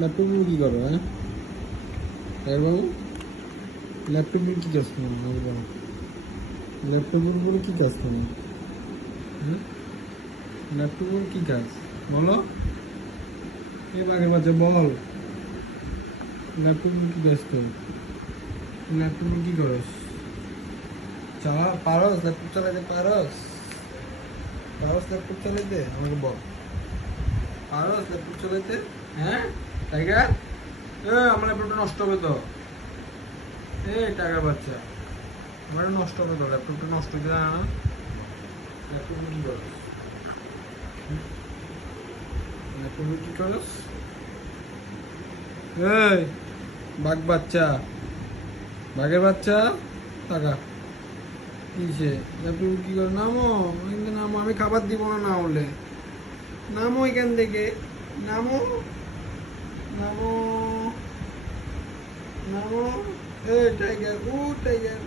Laptop নিয়ে কি করো? হ্যাঁ বাবু, ল্যাপটপ নিয়ে কি কাজ করো? ল্যাপটপের উপরে কি কাজ করো? হ্যাঁ, ল্যাপটপের কি কাজ বলো? এই বাঘের বাচ্চা বল, ল্যাপটপে কি কাজ করো? ল্যাপটপে কি করস? চালা পারস? ল্যাপটপ চালাইতে পারস? পারস ল্যাপটপ চালাইতে? আমাকে বল, পারস ল্যাপটপ চালাইতে? হ্যাঁ টাইগার, আমার ল্যাপটপটা নষ্ট হবে তো। টাকার বাচ্চা, আমার নষ্ট হবে তো, ল্যাপটপটা নষ্ট হয়ে যায় না। ল্যাপটপে কি করস? ল্যাপটপে কি করস? এই বাঘ বাচ্চা, বাঘের বাচ্চা, টাকা কিসে? ল্যাপটপে কি করে? নামো এখান থেকে, নামো, আমি খাবার দিব না না হলে। নামো এখান থেকে, নামো, নামো, নামো। Tiger, tiger,